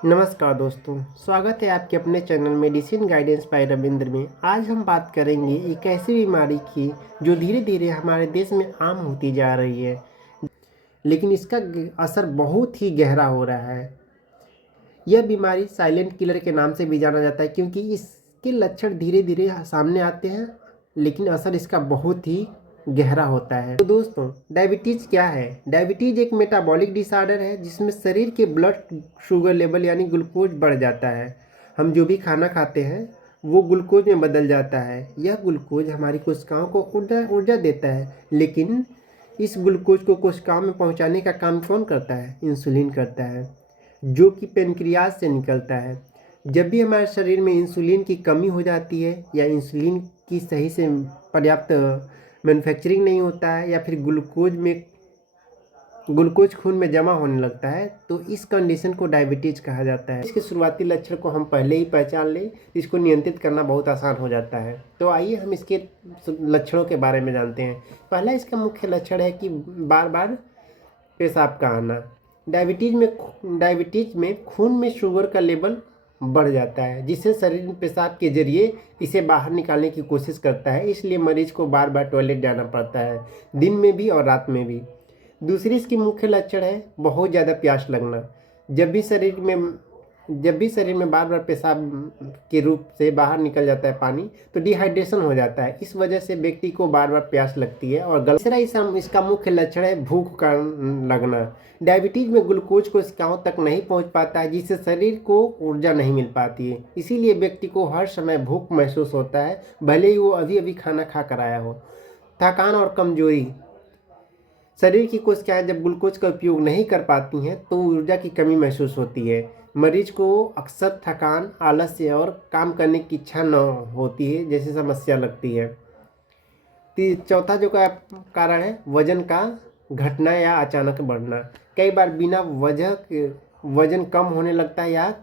नमस्कार दोस्तों, स्वागत है आपके अपने channel medicine guidance bye Ravindra में। आज हम बात करेंगे एक ऐसी बीमारी की जो धीरे धीरे हमारे देश में आम होती जा रही है, लेकिन इसका असर बहुत ही गहरा हो रहा है। यह बीमारी साइलेंट किलर के नाम से भी जाना जाता है क्योंकि इसके लक्षण धीरे धीरे सामने आते हैं, लेकिन असर इसका बहुत ही गहरा होता है। तो दोस्तों, डायबिटीज़ क्या है? डायबिटीज़ एक मेटाबॉलिक डिसऑर्डर है जिसमें शरीर के ब्लड शुगर लेवल यानी ग्लूकोज बढ़ जाता है। हम जो भी खाना खाते हैं वो ग्लूकोज में बदल जाता है। यह ग्लूकोज हमारी कोशिकाओं को ऊर्जा देता है, लेकिन इस ग्लूकोज को कोशिकाओं में पहुंचाने का काम कौन करता है? इंसुलिन करता है, जो कि पेनक्रियाज से निकलता है। जब भी हमारे शरीर में इंसुलिन की कमी हो जाती है या इंसुलिन की सही से पर्याप्त मैन्युफैक्चरिंग नहीं होता है या फिर ग्लूकोज खून में जमा होने लगता है, तो इस कंडीशन को डायबिटीज़ कहा जाता है। इसके शुरुआती लक्षण को हम पहले ही पहचान लें, इसको नियंत्रित करना बहुत आसान हो जाता है। तो आइए हम इसके लक्षणों के बारे में जानते हैं। पहला इसका मुख्य लक्षण है कि बार बार पेशाब का आना। डायबिटीज में खून में शुगर का लेवल बढ़ जाता है, जिससे शरीर पेशाब के जरिए इसे बाहर निकालने की कोशिश करता है। इसलिए मरीज को बार बार टॉयलेट जाना पड़ता है, दिन में भी और रात में भी। दूसरी इसकी मुख्य लक्षण है बहुत ज़्यादा प्यास लगना। जब भी शरीर में बार बार पेशाब के रूप से बाहर निकल जाता है पानी, तो डिहाइड्रेशन हो जाता है। इस वजह से व्यक्ति को बार बार प्यास लगती है। और तीसरा इसका मुख्य लक्षण है भूख का लगना। डायबिटीज में ग्लूकोज कोशिकाओं तक नहीं पहुंच पाता है, जिससे शरीर को ऊर्जा नहीं मिल पाती है। इसीलिए व्यक्ति को हर समय भूख महसूस होता है, भले ही वो अभी अभी खाना खा कर आया हो। थकान और कमजोरी। शरीर की कोशिकाएं जब ग्लूकोज का उपयोग नहीं कर पाती हैं तो ऊर्जा की कमी महसूस होती है। मरीज को अक्सर थकान, आलस्य और काम करने की इच्छा न होती है जैसी समस्या लगती है। चौथा जो का कारण है वजन का घटना या अचानक बढ़ना। कई बार बिना वजह के वजन कम होने लगता है यह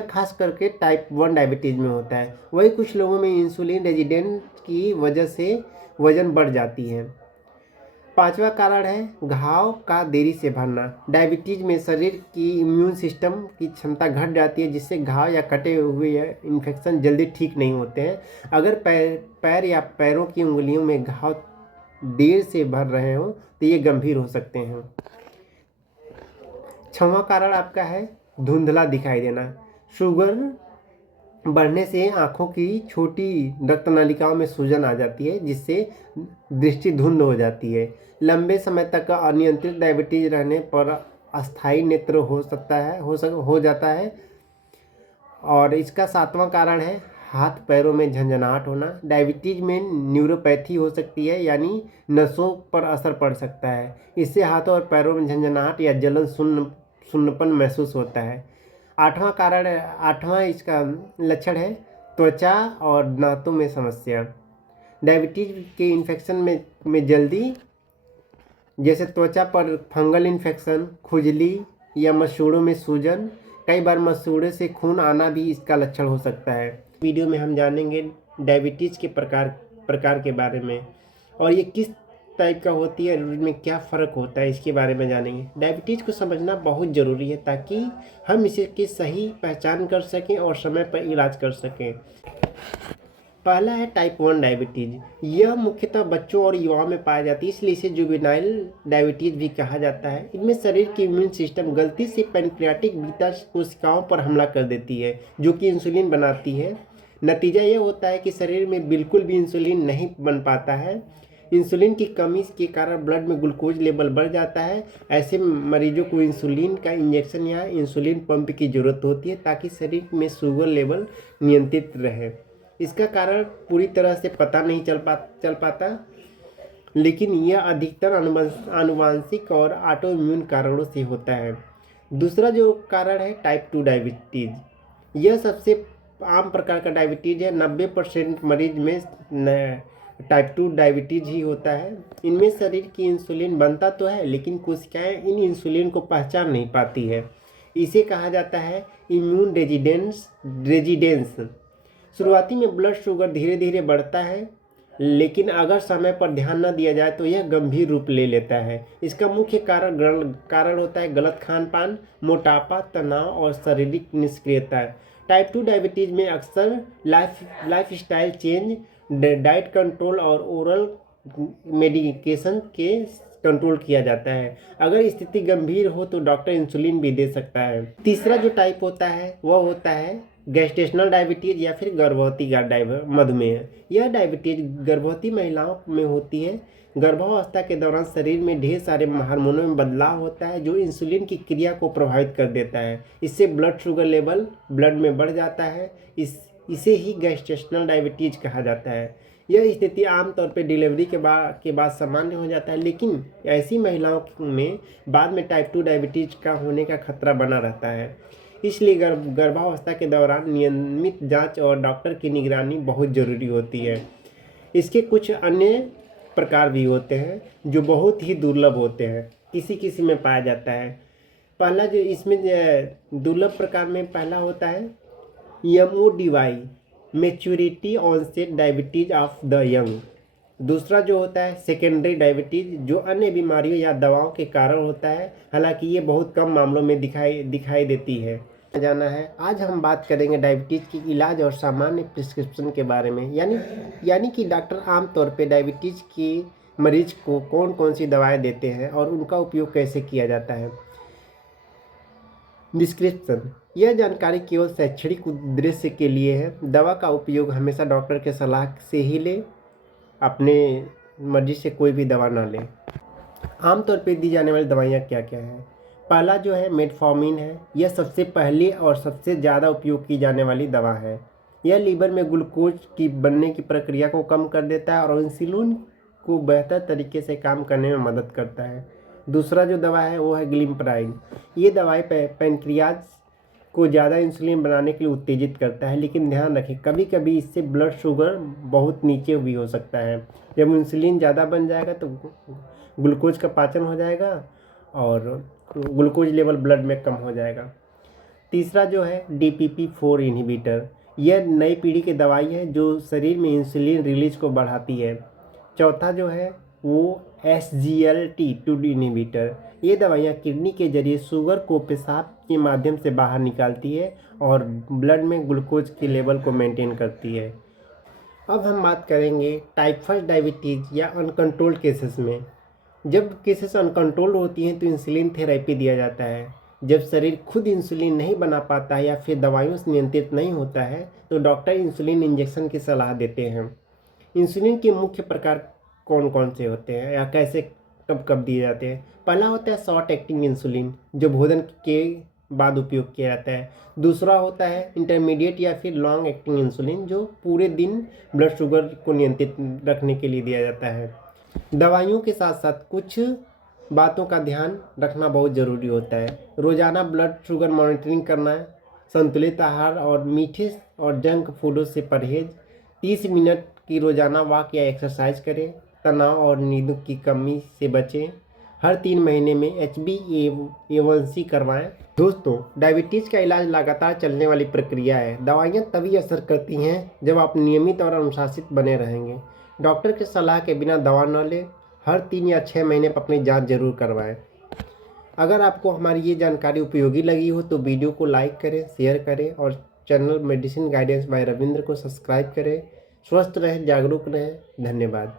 खास करके टाइप 1 डायबिटीज़ में होता है। वही कुछ लोगों में इंसुलिन रेजिडेंस की वजह से वजन बढ़ जाती है। पांचवा कारण है घाव का देरी से भरना। डायबिटीज में शरीर की इम्यून सिस्टम की क्षमता घट जाती है, जिससे घाव या कटे हुए या इन्फेक्शन जल्दी ठीक नहीं होते हैं। अगर पैर या पैरों की उंगलियों में घाव देर से भर रहे हो तो ये गंभीर हो सकते हैं। छठवां कारण आपका है धुंधला दिखाई देना। शुगर बढ़ने से आँखों की छोटी रक्तनलिकाओं में सूजन आ जाती है, जिससे दृष्टि धुंध हो जाती है। लंबे समय तक अनियंत्रित डायबिटीज रहने पर अस्थायी नेत्र हो जाता है। और इसका सातवां कारण है हाथ पैरों में झंझनाहट होना। डायबिटीज में न्यूरोपैथी हो सकती है, यानी नसों पर असर पड़ सकता है। इससे हाथों और पैरों में झंझनाहट या जलन सुन्नपन महसूस होता है। आठवां इसका लक्षण है त्वचा और दांतों में समस्या। डायबिटीज के इन्फेक्शन में जल्दी, जैसे त्वचा पर फंगल इन्फेक्शन, खुजली या मसूड़ों में सूजन। कई बार मसूड़े से खून आना भी इसका लक्षण हो सकता है। वीडियो में हम जानेंगे डायबिटीज़ के प्रकार के बारे में, और ये किस टाइप का होती है, उनमें क्या फ़र्क होता है, इसके बारे में जानेंगे। डायबिटीज़ को समझना बहुत ज़रूरी है ताकि हम इसे की सही पहचान कर सकें और समय पर इलाज कर सकें। पहला है टाइप 1 डायबिटीज़। यह मुख्यतः बच्चों और युवाओं में पाया जाती है, इसलिए इसे जुवेनाइल डायबिटीज़ भी कहा जाता है। इनमें शरीर की इम्यून सिस्टम गलती से पैनक्रियाटिक बीटा कोशिकाओं पर हमला कर देती है, जो कि इंसुलिन बनाती है। नतीजा यह होता है कि शरीर में बिल्कुल भी इंसुलिन नहीं बन पाता है। इंसुलिन की कमी के कारण ब्लड में ग्लूकोज लेवल बढ़ जाता है। ऐसे मरीजों को इंसुलिन का इंजेक्शन या इंसुलिन पंप की ज़रूरत होती है ताकि शरीर में शुगर लेवल नियंत्रित रहे। इसका कारण पूरी तरह से पता नहीं चल पाता, लेकिन यह अधिकतर आनुवंशिक और ऑटो इम्यून कारणों से होता है। दूसरा जो कारण है टाइप 2 डायबिटीज़। यह सबसे आम प्रकार का डायबिटीज़ है। 90% मरीज में टाइप 2 डायबिटीज़ ही होता है। इनमें शरीर की इंसुलिन बनता तो है, लेकिन कोशिकाएं इन इंसुलिन को पहचान नहीं पाती है। इसे कहा जाता है इम्यून रेजिडेंस। शुरुआती में ब्लड शुगर धीरे धीरे बढ़ता है लेकिन अगर समय पर ध्यान न दिया जाए तो यह गंभीर रूप ले लेता है। इसका मुख्य कारण होता है गलत खान पान, मोटापा, तनाव और शारीरिक निष्क्रियता। टाइप 2 डायबिटीज़ में अक्सर लाइफस्टाइल चेंज, डाइट कंट्रोल और ओरल मेडिकेशन के कंट्रोल किया जाता है। अगर स्थिति गंभीर हो तो डॉक्टर इंसुलिन भी दे सकता है। तीसरा जो टाइप होता है वह होता है गैस्ट्रेशनल डायबिटीज़ या फिर गर्भवती मधुमेह। यह डायबिटीज़ गर्भवती महिलाओं में होती है। गर्भावस्था के दौरान शरीर में ढेर सारे हार्मोनों में बदलाव होता है जो इंसुलिन की क्रिया को प्रभावित कर देता है। इससे ब्लड शुगर लेवल ब्लड में बढ़ जाता है। इसे ही गैस्ट्रेशनल डायबिटीज़ कहा जाता है। यह स्थिति आमतौर पर डिलीवरी के बाद सामान्य हो जाता है, लेकिन ऐसी महिलाओं में बाद में टाइप 2 डायबिटीज़ का होने का खतरा बना रहता है। इसलिए गर्भावस्था के दौरान नियमित जांच और डॉक्टर की निगरानी बहुत ज़रूरी होती है। इसके कुछ अन्य प्रकार भी होते हैं जो बहुत ही दुर्लभ होते हैं, किसी किसी में पाया जाता है। पहला जो इसमें दुर्लभ प्रकार में पहला होता है MODY, maturity onset diabetes of the young. दूसरा जो होता है सेकेंडरी डायबिटीज़, जो अन्य बीमारियों या दवाओं के कारण होता है, हालांकि ये बहुत कम मामलों में दिखाई देती है। जाना है आज हम बात करेंगे डायबिटीज़ की इलाज और सामान्य प्रिस्क्रिप्शन के बारे में, यानी कि डॉक्टर आमतौर पे डायबिटीज़ के मरीज को कौन कौन सी दवाएं देते हैं और उनका उपयोग कैसे किया जाता है। डिस्क्रिप्शन, यह जानकारी केवल शैक्षणिक उद्देश्य के लिए है। दवा का उपयोग हमेशा डॉक्टर के सलाह से ही लें, अपने मर्जी से कोई भी दवा ना लें। आमतौर पे दी जाने वाली दवाइयाँ क्या क्या हैं। पहला जो है मेटफॉर्मिन है। यह सबसे पहली और सबसे ज़्यादा उपयोग की जाने वाली दवा है। यह लीवर में ग्लूकोज की बनने की प्रक्रिया को कम कर देता है और इंसुलिन को बेहतर तरीके से काम करने में मदद करता है। दूसरा जो दवा है वो है ग्लिम्पराइड। ये दवाई पैनक्रियाज को ज़्यादा इंसुलिन बनाने के लिए उत्तेजित करता है, लेकिन ध्यान रखें कभी कभी इससे ब्लड शुगर बहुत नीचे भी हो सकता है। जब इंसुलिन ज़्यादा बन जाएगा तो ग्लूकोज का पाचन हो जाएगा और ग्लूकोज लेवल ब्लड में कम हो जाएगा। तीसरा जो है DPP-4 इन्हिबिटर, यह नई पीढ़ी की दवाई है जो शरीर में इंसुलिन रिलीज को बढ़ाती है। चौथा जो है वो SGLT2 इन्हिबिटर, ये दवाइयाँ किडनी के जरिए शुगर को पेशाब के माध्यम से बाहर निकालती है और ब्लड में ग्लूकोज के लेवल को मेंटेन करती है। अब हम बात करेंगे टाइप 1 डायबिटीज़ या अनकंट्रोल्ड केसेस में। जब केसेस अनकंट्रोल्ड होती हैं तो इंसुलिन थेरेपी दिया जाता है। जब शरीर खुद इंसुलिन नहीं बना पाता है या फिर दवाइयों से नियंत्रित नहीं होता है तो डॉक्टर इंसुलिन इंजेक्शन की सलाह देते हैं। इंसुलिन के मुख्य प्रकार कौन कौन से होते हैं या कैसे कब कब दिए जाते हैं। पहला होता है शॉर्ट एक्टिंग इंसुलिन, जो भोजन के बाद उपयोग किया जाता है। दूसरा होता है इंटरमीडिएट या फिर लॉन्ग एक्टिंग इंसुलिन, जो पूरे दिन ब्लड शुगर को नियंत्रित रखने के लिए दिया जाता है। दवाइयों के साथ साथ कुछ बातों का ध्यान रखना बहुत ज़रूरी होता है। रोज़ाना ब्लड शुगर मॉनिटरिंग करना, संतुलित आहार और मीठे और जंक फूडों से परहेज, 30 मिनट की रोज़ाना वॉक या एक्सरसाइज करें, तनाव और नींद की कमी से बचें, हर 3 महीने में HbA1c करवाएं। दोस्तों, डायबिटीज़ का इलाज लगातार चलने वाली प्रक्रिया है। दवाइयाँ तभी असर करती हैं जब आप नियमित और अनुशासित बने रहेंगे। डॉक्टर की सलाह के बिना दवा न लें। हर 3 या 6 महीने पर अपनी जांच जरूर करवाएं। अगर आपको हमारी ये जानकारी उपयोगी लगी हो तो वीडियो को लाइक करें, शेयर करें और channel medicine guidance bye Ravindra को सब्सक्राइब करें। स्वस्थ रहें, जागरूक रहें। धन्यवाद।